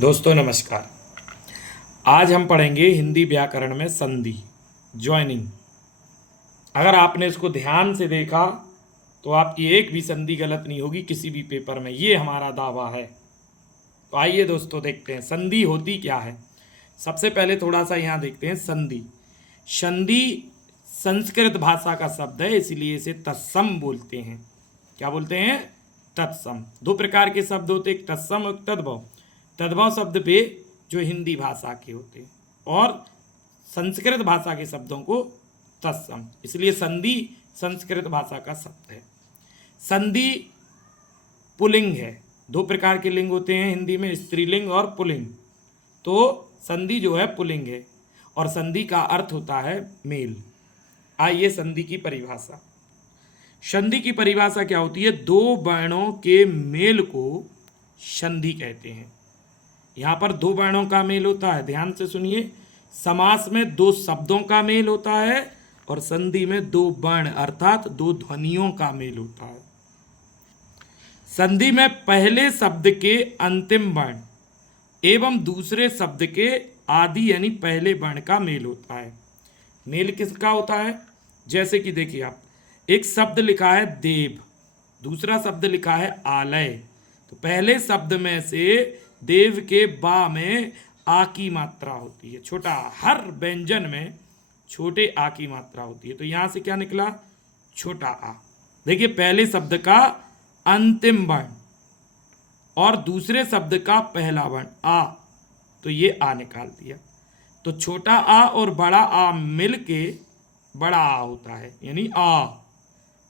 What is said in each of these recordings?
दोस्तों नमस्कार। आज हम पढ़ेंगे हिंदी व्याकरण में संधि ज्वाइनिंग। अगर आपने इसको ध्यान से देखा तो आपकी एक भी संधि गलत नहीं होगी किसी भी पेपर में, ये हमारा दावा है। तो आइए दोस्तों देखते हैं संधि होती क्या है। सबसे पहले थोड़ा सा यहाँ देखते हैं संधि। संधि संस्कृत भाषा का शब्द है, इसलिए इसे तत्सम बोलते हैं। क्या बोलते हैं? तत्सम। दो प्रकार के शब्द होते हैं, एक तत्सम और तद्भव। तद्भव शब्द पे जो हिंदी भाषा के होते हैं और संस्कृत भाषा के शब्दों को तत्सम, इसलिए संधि संस्कृत भाषा का शब्द है। संधि पुल्लिंग है। दो प्रकार के लिंग होते हैं हिंदी में, स्त्रीलिंग और पुल्लिंग। तो संधि जो है पुल्लिंग है और संधि का अर्थ होता है मेल। आइए संधि की परिभाषा। संधि की परिभाषा क्या होती है? दो वर्णों के मेल को संधि कहते हैं। यहाँ पर दो वर्णों का मेल होता है, ध्यान से सुनिए। समास में दो शब्दों का मेल होता है और संधि में दो वर्ण अर्थात दो ध्वनियों का मेल होता है। संधि में पहले शब्द के अंतिम वर्ण एवं दूसरे शब्द के आदि यानी पहले वर्ण का मेल होता है। मेल किसका होता है? जैसे कि देखिए आप, एक शब्द लिखा है देव, दूसरा शब्द लिखा है आलय। तो पहले शब्द में से देव के बा में आ की मात्रा होती है, छोटा। हर व्यंजन में छोटे आ की मात्रा होती है। तो यहां से क्या निकला? छोटा आ। देखिए पहले शब्द का अंतिम वर्ण और दूसरे शब्द का पहला वर्ण आ, तो ये आ निकाल दिया। तो छोटा आ और बड़ा आ मिलके बड़ा आ होता है, यानी आ।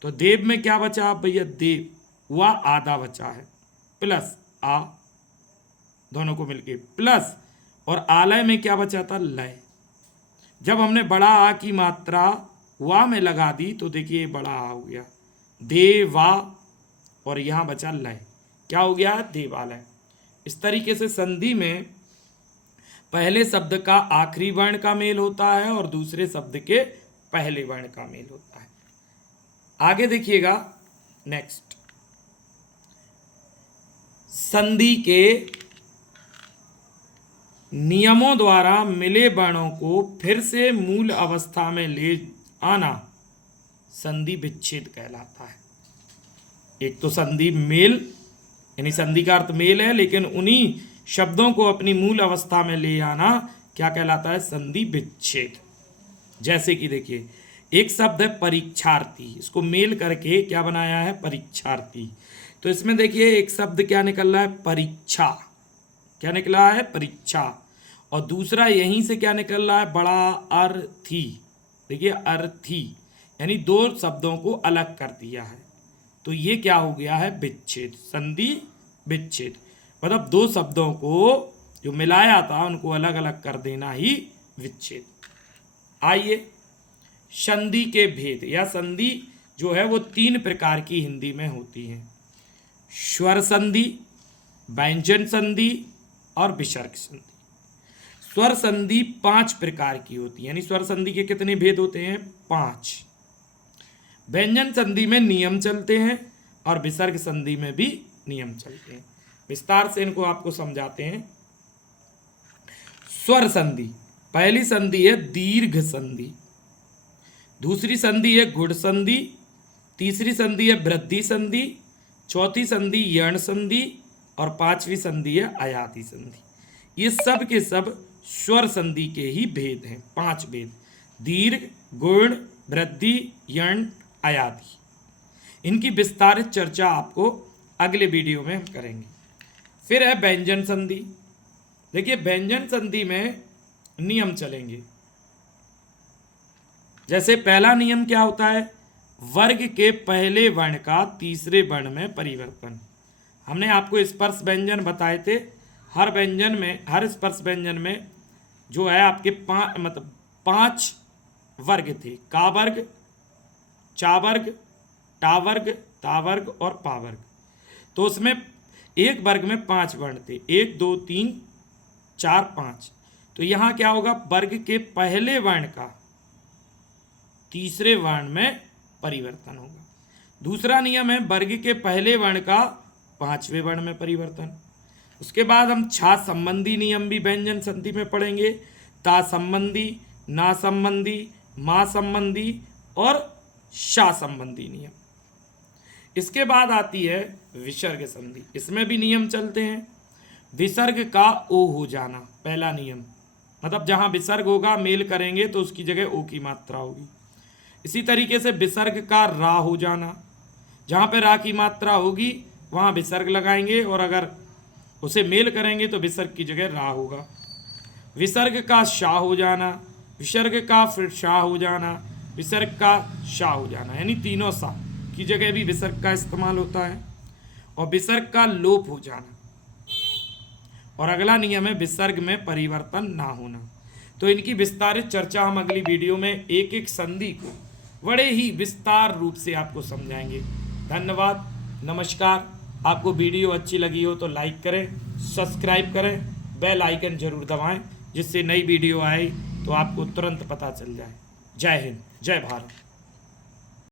तो देव में क्या बचा भैया? देव, वह आधा बचा है, प्लस आ, दोनों को मिलके प्लस, और आलय में क्या बचा था? लय। जब हमने बड़ा आ की मात्रा वा में लगा दी तो देखिए बड़ा आ हो गया, देवा, और यहां बचा लय। क्या हो गया? देवालय। इस तरीके से संधि में पहले शब्द का आखिरी वर्ण का मेल होता है और दूसरे शब्द के पहले वर्ण का मेल होता है। आगे देखिएगा नेक्स्ट, संधि के नियमों द्वारा मिले वर्णों को फिर से मूल अवस्था में ले आना संधि विच्छेद कहलाता है। एक तो संधि मेल, यानी संधि का अर्थ मेल है, लेकिन उन्हीं शब्दों को अपनी मूल अवस्था में ले आना क्या कहलाता है? संधि विच्छेद। जैसे कि देखिए एक शब्द है परीक्षार्थी, इसको मेल करके क्या बनाया है? परीक्षार्थी। तो इसमें देखिए एक शब्द क्या निकल रहा है? परीक्षा। क्या निकला है? परीक्षा। और दूसरा यहीं से क्या निकल रहा है? बड़ा अर्थी। देखिए अर्थी, यानी दो शब्दों को अलग कर दिया है। तो ये क्या हो गया है? विच्छेद, संधि विच्छेद। मतलब दो शब्दों को जो मिलाया था उनको अलग अलग कर देना ही विच्छेद। आइए संधि के भेद, या संधि जो है वो तीन प्रकार की हिंदी में होती है: स्वर संधि, व्यंजन संधि और विसर्ग संधि। स्वर संधि 5 प्रकार की होती है, यानी स्वर संधि के कितने भेद होते हैं? 5। व्यंजन संधि में नियम चलते हैं और विसर्ग संधि में भी नियम चलते हैं। विस्तार से इनको आपको समझाते हैं। स्वर संधि, पहली संधि है दीर्घ संधि, दूसरी संधि है गुण संधि, तीसरी संधि है वृद्धि संधि, चौथी संधि यण संधि और पांचवी संधि है अयाति संधि। ये सब के सब स्वर संधि के ही भेद हैं, 5 भेद: दीर्घ, गुण, वृद्धि, यण, अयाति। इनकी विस्तारित चर्चा आपको अगले वीडियो में हम करेंगे। फिर है व्यंजन संधि। देखिए व्यंजन संधि में नियम चलेंगे। जैसे पहला नियम क्या होता है? वर्ग के पहले वर्ण का तीसरे वर्ण में परिवर्तन। हमने आपको स्पर्श व्यंजन बताए थे। हर व्यंजन में, हर स्पर्श व्यंजन में जो है आपके 5 वर्ग थे: का वर्ग, चा वर्ग, टा वर्ग, ता वर्ग और पा वर्ग। तो उसमें एक वर्ग में 5 वर्ण थे, 1 2 3 4 5। तो यहाँ क्या होगा? वर्ग के पहले वर्ण का तीसरे वर्ण में परिवर्तन होगा। दूसरा नियम है वर्ग के पहले वर्ण का 5वें वर्ण में परिवर्तन। उसके बाद हम छा संबंधी नियम भी व्यंजन संधि में पढ़ेंगे। ता संबंधी, ना संबंधी, मा संबंधी और शा संबंधी नियम। इसके बाद आती है विसर्ग संधि। इसमें भी नियम चलते हैं। विसर्ग का ओ हो जाना पहला नियम, मतलब जहां विसर्ग होगा मेल करेंगे तो उसकी जगह ओ की मात्रा होगी। इसी तरीके से विसर्ग का रा हो जाना, जहां पे रा की मात्रा होगी वहां विसर्ग लगाएंगे और अगर उसे मेल करेंगे तो विसर्ग की जगह रा होगा। विसर्ग का शा हो जाना, विसर्ग का फिर शा हो जाना, विसर्ग का शा हो जाना, यानी तीनों सा की जगह भी विसर्ग का इस्तेमाल होता है। और विसर्ग का लोप हो जाना। और अगला नियम है विसर्ग में परिवर्तन ना होना। तो इनकी विस्तारित चर्चा हम अगली वीडियो में एक एक संधि को बड़े ही विस्तार रूप से आपको समझाएंगे। धन्यवाद, नमस्कार। आपको वीडियो अच्छी लगी हो तो लाइक करें, सब्सक्राइब करें, बेल आइकन जरूर दबाएं, जिससे नई वीडियो आए तो आपको तुरंत पता चल जाए। जय हिंद, जय भारत।